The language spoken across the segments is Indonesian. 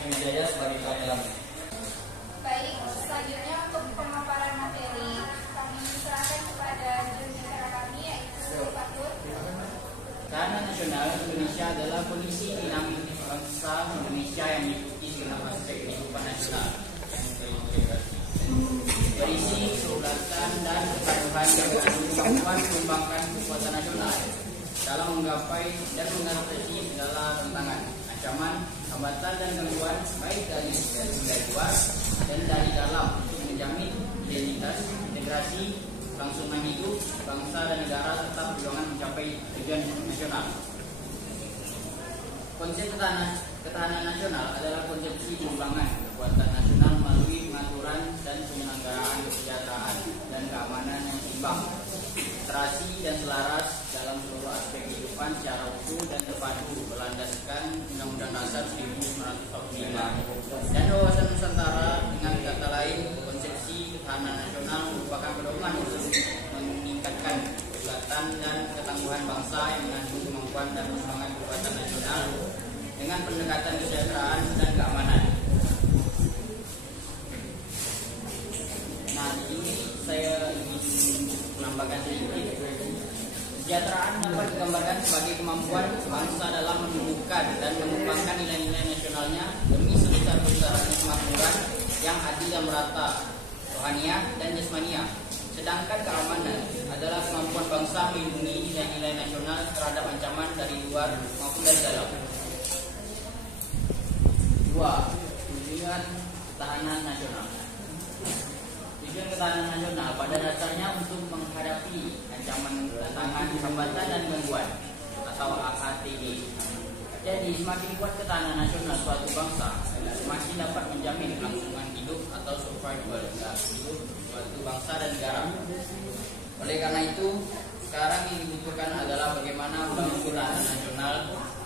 Sriwijaya sebagai penyelam. Baik, selanjutnya untuk pemaparan materi kami serahkan kepada jurubicara kami yaitu Pak Tur. Ketahanan nasional Indonesia adalah kondisi dinamis bangsa Indonesia yang diikuti dengan aspek kehidupan nasional yang terintegrasi, berisi kedaulatan dan kepatuhan yang mengandung kemampuan mengembangkan kekuatan nasional dalam menggapai dan mengatasi segala tantangan, ancaman, hambatan dan gangguan baik dari luar dan dari dalam untuk menjamin identitas, integrasi, kelangsungan hidup bangsa dan negara serta perjuangan mencapai tujuan nasional. Konsep ketahanan nasional adalah konsepsi pengembangan kekuatan nasional melalui pengaturan dan penyelenggaraan kesejahteraan dan keamanan yang seimbang, terasi dan selaras dalam seluruh aspek kehidupan secara utuh dan terpadu berlandaskan Undang-Undang Dasar 1945 dan wawasan Nusantara. Dengan kata lain, konsepsi ketahanan nasional merupakan pedoman untuk meningkatkan kekuatan dan ketangguhan bangsa yang mengandung kemampuan dan perjuangan kekuatan nasional dengan pendekatan kesejahteraan dan keamanan. Nah, di sini saya ingin menambahkan sedikit. Kesejahteraan dapat digambarkan sebagai kemampuan bangsa dalam menumbuhkan dan mengembangkan nilai-nilai nasionalnya demi sebesar-besarnya kemakmuran yang adil dan merata, rohaniah dan jasmaniah. Sedangkan keamanan adalah kemampuan bangsa melindungi nilai-nilai nasional terhadap ancaman dari luar maupun dari dalam. 2. Tujuan ketahanan nasional. Tujuan ketahanan nasional pada dasarnya untuk menghadapi ancaman, tantangan, hambatan dan gangguan atau AKTD. Jadi semakin kuat ketahanan nasional suatu bangsa, semakin dapat menjamin kelangsungan hidup atau survival hidup suatu bangsa dan negara. Oleh karena itu, sekarang yang dibutuhkan adalah bagaimana membangun ketahanan nasional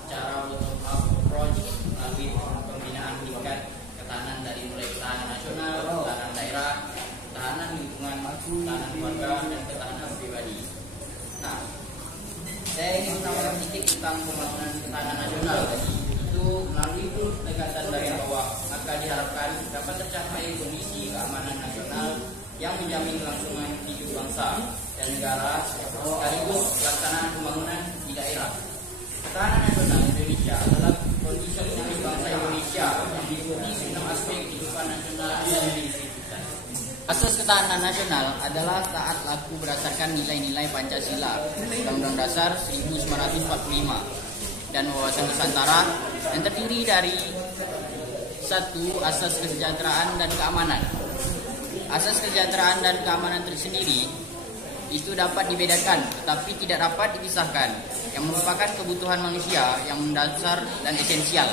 secara bottom up approach melalui pembinaan tingkat ketahanan dari mulai ketahanan nasional, ketahanan daerah, ketahanan lingkungan, ketahanan keluarga, dan ketahanan pribadi. Nah, saya ingin menambahkan sedikit tentang pembangunan ketahanan nasional tadi. Itu melalui pendekatan dari bawah, maka diharapkan dapat tercapai kondisi keamanan nasional yang menjamin kelangsungan hidup bangsa dan negara sekaligus pelaksanaan pembangunan di daerah. Ketahanan nasional Indonesia adalah kondisi dinamis bangsa Indonesia yang diikuti 6 aspek kehidupan nasional dan berintegritas. Asas ketahanan nasional adalah taat laku berdasarkan nilai-nilai Pancasila, Undang-Undang Dasar 1945 dan wawasan Nusantara yang terdiri dari 1. Asas kesejahteraan dan keamanan. Asas kesejahteraan dan keamanan tersendiri itu dapat dibedakan tetapi tidak dapat dipisahkan, yang merupakan kebutuhan manusia yang mendasar dan esensial.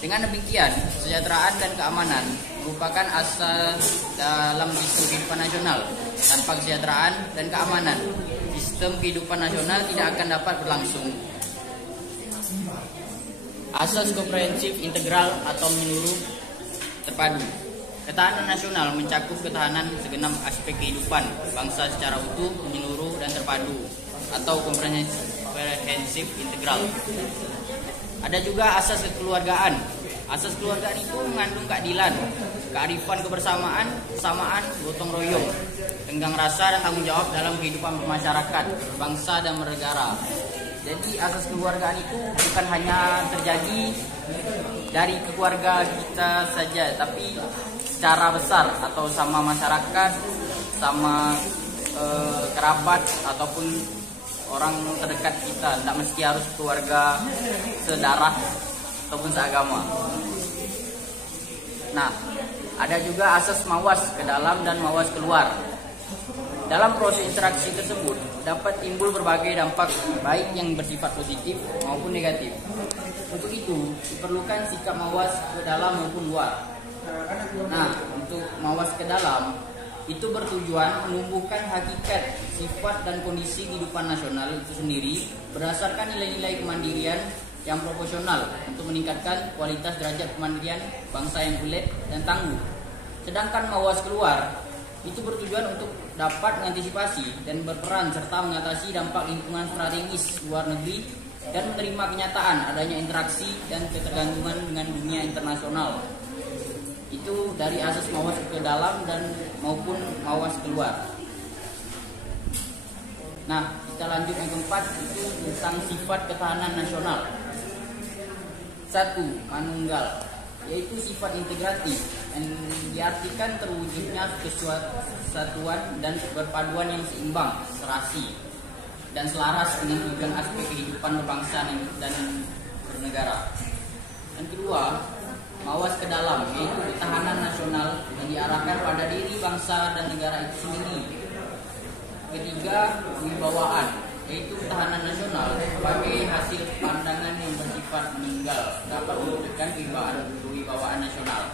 Dengan demikian, kesejahteraan dan keamanan merupakan asas dalam sistem kehidupan nasional. Tanpa kesejahteraan dan keamanan, sistem kehidupan nasional tidak akan dapat berlangsung. Asas komprehensif integral atau menyeluruh terpadu. Ketahanan nasional mencakup ketahanan segenap aspek kehidupan bangsa secara utuh, menyeluruh, dan terpadu atau komprehensif integral. Ada juga asas kekeluargaan. Asas kekeluargaan itu mengandung keadilan, kearifan kebersamaan, kesamaan, gotong royong, tenggang rasa dan tanggung jawab dalam kehidupan bermasyarakat, berbangsa dan bernegara. Jadi asas kekeluargaan itu bukan hanya terjadi dari keluarga kita saja, tapi secara besar atau sama masyarakat, sama kerabat ataupun orang terdekat kita, tidak mesti harus keluarga sedarah ataupun seagama. Nah, ada juga asas mawas ke dalam dan mawas keluar. Dalam proses interaksi tersebut dapat timbul berbagai dampak baik yang bersifat positif maupun negatif. Untuk itu diperlukan sikap mawas ke dalam maupun luar. Nah, untuk mawas ke dalam itu bertujuan menumbuhkan hakikat, sifat dan kondisi kehidupan nasional itu sendiri berdasarkan nilai-nilai kemandirian yang proporsional untuk meningkatkan kualitas derajat kemandirian bangsa yang kuat dan tangguh. Sedangkan mawas keluar itu bertujuan untuk dapat mengantisipasi dan berperan serta mengatasi dampak lingkungan strategis luar negeri dan menerima kenyataan adanya interaksi dan ketergantungan dengan dunia internasional. Itu dari asas mawas ke dalam dan maupun mawas keluar. Nah, kita lanjut yang keempat, itu tentang sifat ketahanan nasional. 1. Manunggal, yaitu sifat integratif yang diartikan terwujudnya kesatuan dan perpaduan yang seimbang, serasi, dan selaras dengan tujuan aspek kehidupan berbangsa dan bernegara. Yang kedua, mawas ke dalam, yaitu ketahanan nasional yang diarahkan pada diri bangsa dan negara itu sendiri. Ketiga, kewibawaan, yaitu ketahanan nasional sebagai hasil pandangan yang bersifat meninggal dapat mewujudkan kewibawaan nasional.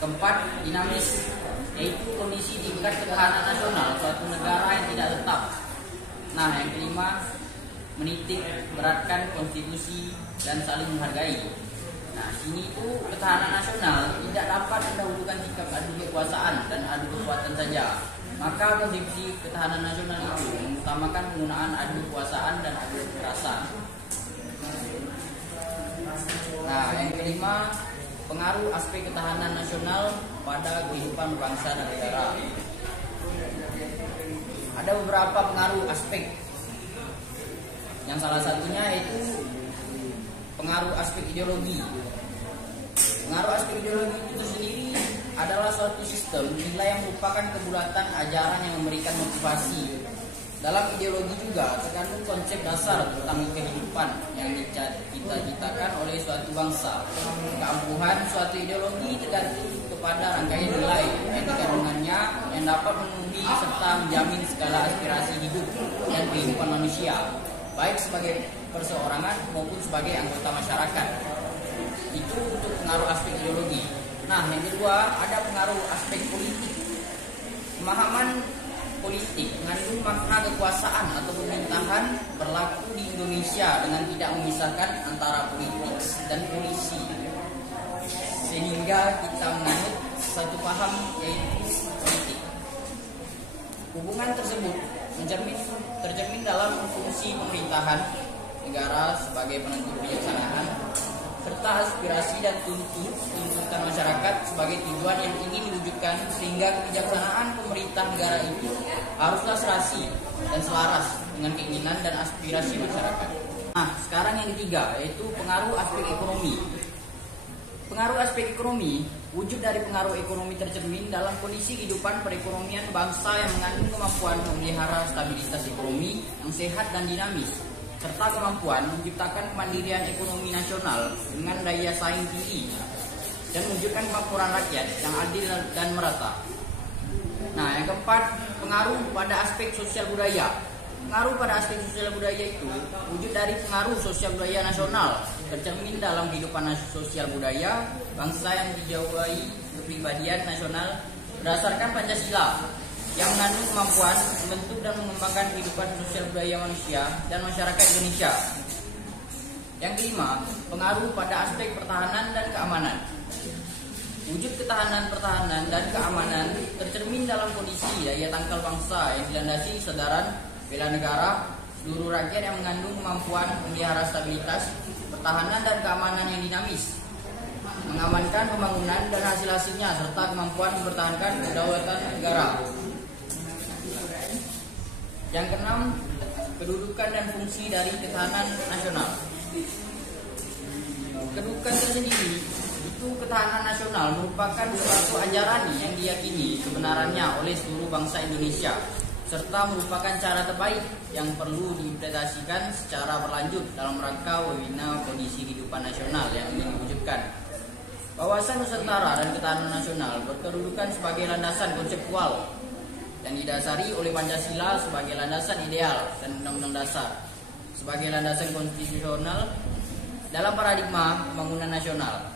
Keempat, dinamis, yaitu kondisi tingkat ketahanan nasional suatu negara yang tidak tetap. Nah, yang kelima, menitik beratkan konstitusi dan saling menghargai. Nah, sini itu ketahanan nasional tidak dapat mendahulukan sikap adu kekuasaan dan adu kekuatan saja. Maka konsepsi ketahanan nasional itu mengutamakan penggunaan adu kekuasaan dan adu kekerasan. Nah, yang kelima, pengaruh aspek ketahanan nasional pada kehidupan bangsa dan negara. Ada beberapa pengaruh aspek. Yang salah satunya yaitu pengaruh aspek ideologi. Pengaruh aspek ideologi itu sendiri adalah suatu sistem nilai yang merupakan kebulatan ajaran yang memberikan motivasi. Dalam ideologi juga terkandung konsep dasar tentang kehidupan yang dicita-citakan oleh suatu bangsa. Keampuhan suatu ideologi tergantung kepada rangkaian nilai yang dikandungannya yang dapat memenuhi serta menjamin segala aspirasi hidup dan kehidupan manusia, baik sebagai perseorangan maupun sebagai anggota masyarakat. Itu untuk pengaruh aspek ideologi. Nah, yang kedua, ada pengaruh aspek politik. Pemahaman politik mengandung makna kekuasaan atau pemerintahan berlaku di Indonesia dengan tidak memisahkan antara politik dan polisi, sehingga kita menganut satu paham yaitu politik. Hubungan tersebut tercermin dalam fungsi pemerintahan negara sebagai penentu kebijaksanaan serta aspirasi dan tuntutan masyarakat sebagai tujuan yang ingin diwujudkan, sehingga kebijaksanaan pemerintah negara itu haruslah serasi dan selaras dengan keinginan dan aspirasi masyarakat. Nah, sekarang yang ketiga yaitu pengaruh aspek ekonomi. Pengaruh aspek ekonomi, wujud dari pengaruh ekonomi tercermin dalam kondisi kehidupan perekonomian bangsa yang mengandung kemampuan memelihara stabilitas ekonomi yang sehat dan dinamis, serta kemampuan menciptakan kemandirian ekonomi nasional dengan daya saing tinggi dan mewujudkan kemakmuran rakyat yang adil dan merata. Nah, yang keempat, pengaruh pada aspek sosial budaya. Pengaruh pada aspek sosial budaya itu wujud dari pengaruh sosial budaya nasional tercermin dalam kehidupan sosial budaya bangsa yang dijawai kepribadian nasional berdasarkan Pancasila yang mengandung kemampuan membentuk dan mengembangkan kehidupan sosial budaya manusia dan masyarakat Indonesia. Yang kelima, pengaruh pada aspek pertahanan dan keamanan. Wujud ketahanan, pertahanan, dan keamanan tercermin dalam kondisi daya tangkal bangsa yang dilandasi kesadaran bela negara seluruh rakyat yang mengandung kemampuan memelihara stabilitas, pertahanan, dan keamanan yang dinamis, mengamankan pembangunan dan hasil-hasilnya, serta kemampuan mempertahankan kedaulatan negara. Yang keenam, kedudukan dan fungsi dari ketahanan nasional. Kedudukan tersendiri itu ketahanan nasional merupakan suatu ajaran yang diyakini kebenarannya oleh seluruh bangsa Indonesia, serta merupakan cara terbaik yang perlu diimplementasikan secara berlanjut dalam rangka membina kondisi kehidupan nasional yang ingin diwujudkan. Wawasan Nusantara dan ketahanan nasional berkedudukan sebagai landasan konseptual yang didasari oleh Pancasila sebagai landasan ideal dan Undang-Undang Dasar sebagai landasan konstitusional dalam paradigma pembangunan nasional.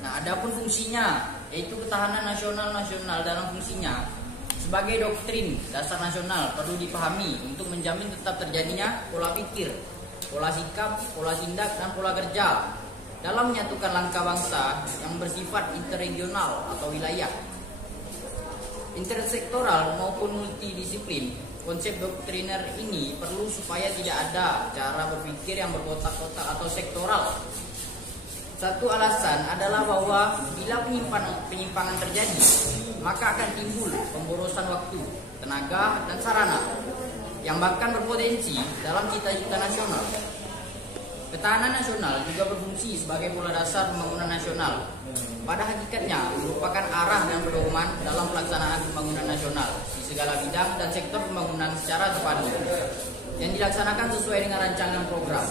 Nah, adapun fungsinya yaitu ketahanan nasional dalam fungsinya sebagai doktrin dasar nasional perlu dipahami untuk menjamin tetap terjadinya pola pikir, pola sikap, pola tindak, dan pola kerja dalam menyatukan langkah bangsa yang bersifat interregional atau wilayah, intersektoral maupun multidisiplin konsep doktriner ini perlu supaya tidak ada cara berpikir yang berkotak-kotak atau sektoral. Satu alasan adalah bahwa bila penyimpangan terjadi, maka akan timbul pemborosan waktu, tenaga, dan sarana yang bahkan berpotensi dalam cita-cita nasional. Ketahanan nasional juga berfungsi sebagai pola dasar pembangunan nasional. Pada hakikatnya merupakan arah dan pedoman dalam pelaksanaan pembangunan nasional di segala bidang dan sektor pembangunan secara terpadu yang dilaksanakan sesuai dengan rancangan program.